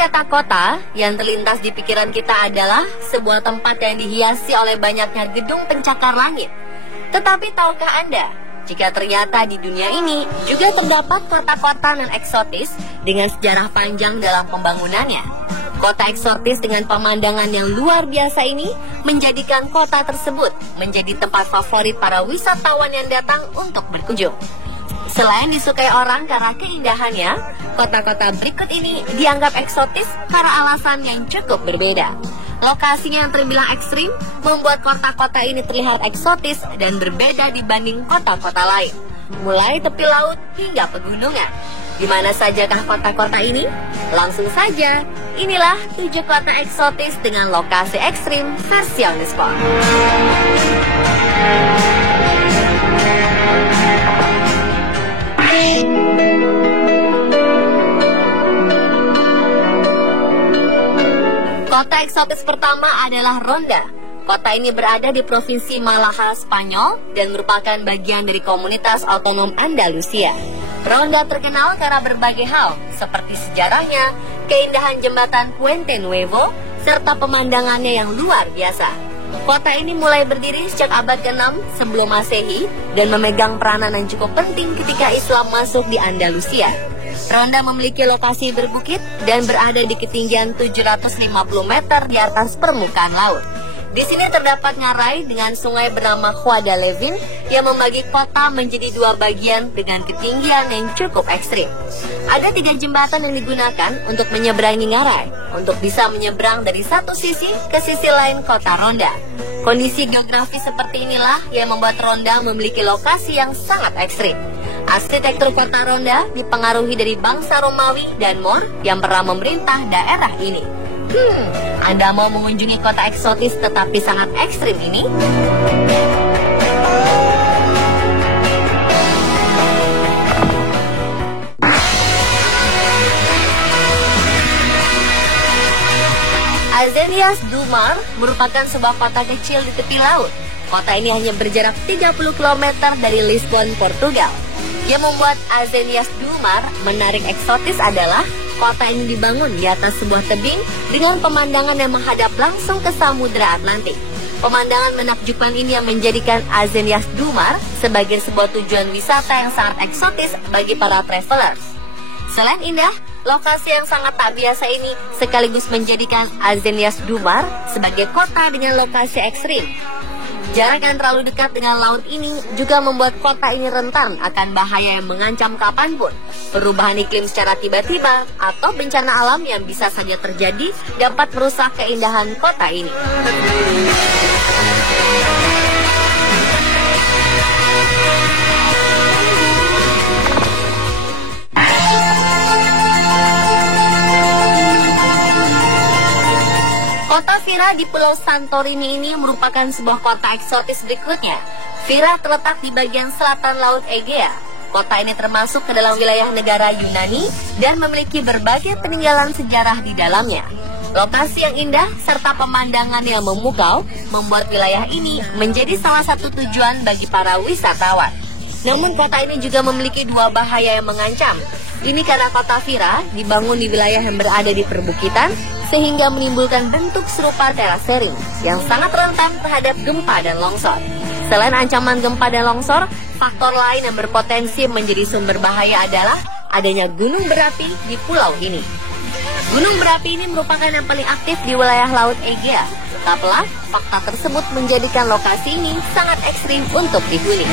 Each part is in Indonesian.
kata kota, yang terlintas di pikiran kita adalah sebuah tempat yang dihiasi oleh banyaknya gedung pencakar langit. Tetapi tahukah Anda, jika ternyata di dunia ini juga terdapat kota-kota non eksotis dengan sejarah panjang dalam pembangunannya. Kota eksotis dengan pemandangan yang luar biasa ini menjadikan kota tersebut menjadi tempat favorit para wisatawan yang datang untuk berkunjung. Selain disukai orang karena keindahannya, kota-kota berikut ini dianggap eksotis karena alasan yang cukup berbeda. Lokasinya yang terbilang ekstrim membuat kota-kota ini terlihat eksotis dan berbeda dibanding kota-kota lain, mulai tepi laut hingga pegunungan. Di mana sajakah kota-kota ini? Langsung saja, inilah 7 kota eksotis dengan lokasi ekstrim versi on the spot. Kota eksotis pertama adalah Ronda. Kota ini berada di Provinsi Malaha, Spanyol dan merupakan bagian dari komunitas otonom Andalusia. Ronda terkenal karena berbagai hal, seperti sejarahnya, keindahan jembatan Puente Nuevo, serta pemandangannya yang luar biasa. Kota ini mulai berdiri sejak abad ke-6 sebelum Masehi dan memegang peranan yang cukup penting ketika Islam masuk di Andalusia. Ronda memiliki lokasi berbukit dan berada di ketinggian 750 meter di atas permukaan laut. Di sini terdapat ngarai dengan sungai bernama Guadalevin yang membagi kota menjadi 2 bagian dengan ketinggian yang cukup ekstrim. Ada 3 jembatan yang digunakan untuk menyeberangi ngarai, untuk bisa menyeberang dari satu sisi ke sisi lain kota Ronda. Kondisi geografis seperti inilah yang membuat Ronda memiliki lokasi yang sangat ekstrim. Arsitektur kota Ronda dipengaruhi dari bangsa Romawi dan Moor yang pernah memerintah daerah ini. Anda mau mengunjungi kota eksotis tetapi sangat ekstrim ini? Algeciras do Mar merupakan sebuah kota kecil di tepi laut. Kota ini hanya berjarak 30 km dari Lisbon, Portugal. Yang membuat Algeciras do Mar menarik eksotis adalah kota ini dibangun di atas sebuah tebing dengan pemandangan yang menghadap langsung ke Samudra Atlantik. Pemandangan menakjubkan ini yang menjadikan Algeciras do Mar sebagai sebuah tujuan wisata yang sangat eksotis bagi para travelers. Selain indah, lokasi yang sangat tak biasa ini sekaligus menjadikan Algeciras do Mar sebagai kota dengan lokasi ekstrim. Jarak yang terlalu dekat dengan laut ini juga membuat kota ini rentan akan bahaya yang mengancam kapanpun. Perubahan iklim secara tiba-tiba atau bencana alam yang bisa saja terjadi dapat merusak keindahan kota ini. Kota Fira di Pulau Santorini ini merupakan sebuah kota eksotis berikutnya. Fira terletak di bagian selatan Laut Egea. Kota ini termasuk ke dalam wilayah negara Yunani dan memiliki berbagai peninggalan sejarah di dalamnya. Lokasi yang indah serta pemandangan yang memukau membuat wilayah ini menjadi salah satu tujuan bagi para wisatawan. Namun kota ini juga memiliki 2 bahaya yang mengancam. Ini karena kota Fira dibangun di wilayah yang berada di perbukitan sehingga menimbulkan bentuk serupa terasering yang sangat rentan terhadap gempa dan longsor. Selain ancaman gempa dan longsor, faktor lain yang berpotensi menjadi sumber bahaya adalah adanya gunung berapi di pulau ini. Gunung berapi ini merupakan yang paling aktif di wilayah Laut Egea. Tetaplah, fakta tersebut menjadikan lokasi ini sangat ekstrim untuk dihuni.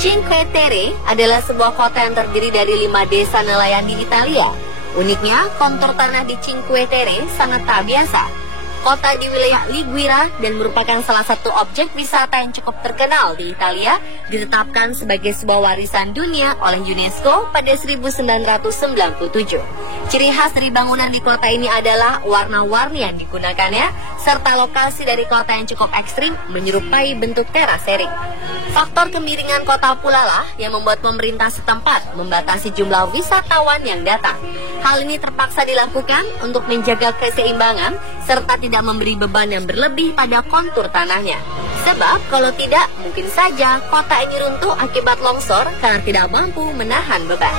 Cinque Terre adalah sebuah kota yang terdiri dari 5 desa nelayan di Italia. Uniknya, kontur tanah di Cinque Terre sangat tak biasa. Kota di wilayah Liguria dan merupakan salah satu objek wisata yang cukup terkenal di Italia, ditetapkan sebagai sebuah warisan dunia oleh UNESCO pada 1997. Ciri khas dari bangunan di kota ini adalah warna-warni yang digunakannya, serta lokasi dari kota yang cukup ekstrim menyerupai bentuk terasering. Faktor kemiringan kota pula lah yang membuat pemerintah setempat membatasi jumlah wisatawan yang datang. Hal ini terpaksa dilakukan untuk menjaga keseimbangan serta tidak tidak memberi beban yang berlebih pada kontur tanahnya. Sebab kalau tidak, mungkin saja kota ini runtuh akibat longsor karena tidak mampu menahan beban.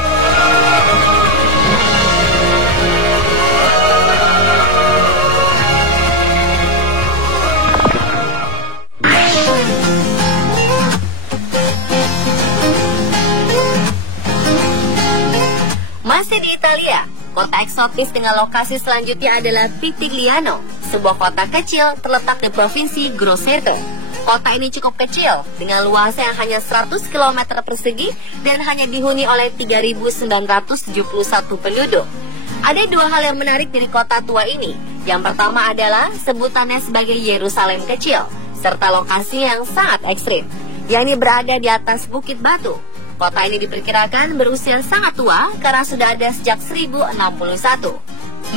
Masih di Italia, kota eksotis dengan lokasi selanjutnya adalah Pitigliano, sebuah kota kecil terletak di provinsi Grosseto. Kota ini cukup kecil, dengan luasnya yang hanya 100 km persegi dan hanya dihuni oleh 3.971 penduduk. Ada dua hal yang menarik dari kota tua ini. Yang pertama adalah sebutannya sebagai Yerusalem kecil, serta lokasi yang sangat ekstrim, yakni berada di atas bukit batu. Kota ini diperkirakan berusia sangat tua karena sudah ada sejak 1061.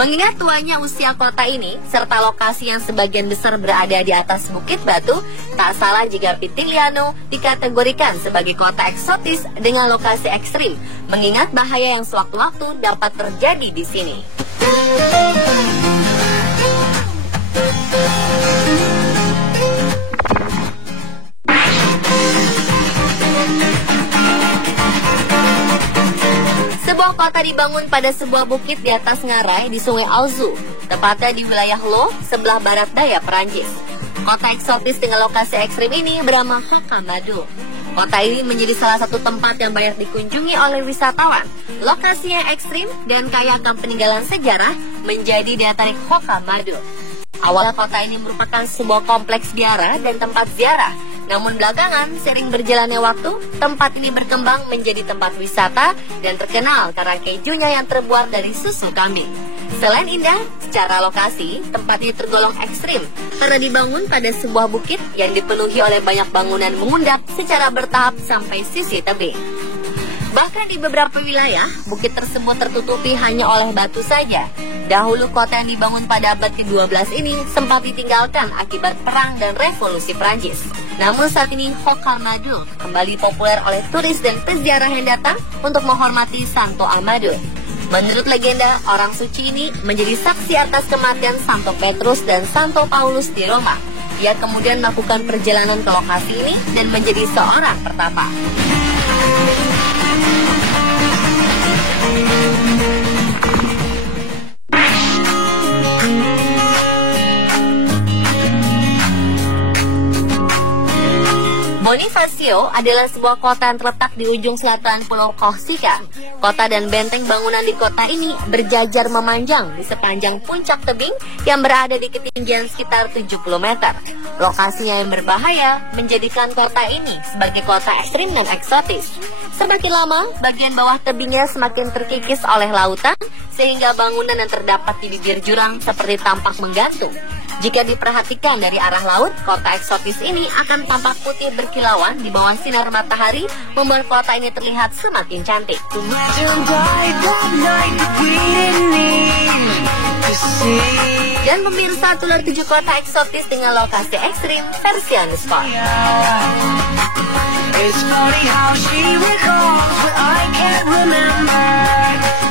Mengingat tuanya usia kota ini, serta lokasi yang sebagian besar berada di atas bukit batu, tak salah jika Pitigliano dikategorikan sebagai kota eksotis dengan lokasi ekstrim, mengingat bahaya yang sewaktu-waktu dapat terjadi di sini. Sebuah kota dibangun pada sebuah bukit di atas ngarai di Sungai Alzou, tepatnya di wilayah Lo, sebelah barat daya Perancis. Kota eksotis dengan lokasi ekstrim ini bernama Rocamadour. Kota ini menjadi salah satu tempat yang banyak dikunjungi oleh wisatawan. Lokasinya ekstrim dan kaya akan peninggalan sejarah menjadi daya tarik Rocamadour. Awalnya kota ini merupakan sebuah kompleks biara dan tempat ziarah. Namun belakangan, sering berjalannya waktu, tempat ini berkembang menjadi tempat wisata dan terkenal karena kejunya yang terbuat dari susu kambing. Selain indah, secara lokasi, tempat ini tergolong ekstrim karena dibangun pada sebuah bukit yang dipenuhi oleh banyak bangunan mengundap secara bertahap sampai sisi tebing. Bahkan di beberapa wilayah, bukit tersebut tertutupi hanya oleh batu saja. Dahulu kota yang dibangun pada abad ke-12 ini sempat ditinggalkan akibat perang dan revolusi Prancis. Namun saat ini Rocamadour kembali populer oleh turis dan peziarah yang datang untuk menghormati Santo Amador. Menurut legenda, orang suci ini menjadi saksi atas kematian Santo Petrus dan Santo Paulus di Roma. Ia kemudian melakukan perjalanan ke lokasi ini dan menjadi seorang pertapa. Bonifacio adalah sebuah kota yang terletak di ujung selatan Pulau Korsika. Kota dan benteng bangunan di kota ini berjajar memanjang di sepanjang puncak tebing yang berada di ketinggian sekitar 70 meter. Lokasinya yang berbahaya menjadikan kota ini sebagai kota ekstrim dan eksotis. Semakin lama, bagian bawah tebingnya semakin terkikis oleh lautan, sehingga bangunan yang terdapat di bibir jurang seperti tampak menggantung. Jika diperhatikan dari arah laut, kota eksotis ini akan tampak putih berkilauan di bawah sinar matahari, membuat kota ini terlihat semakin cantik. Dan pemirsa, itulah 7 kota eksotis dengan lokasi ekstrim versi Underscore. It's funny how she recalls what I can't remember.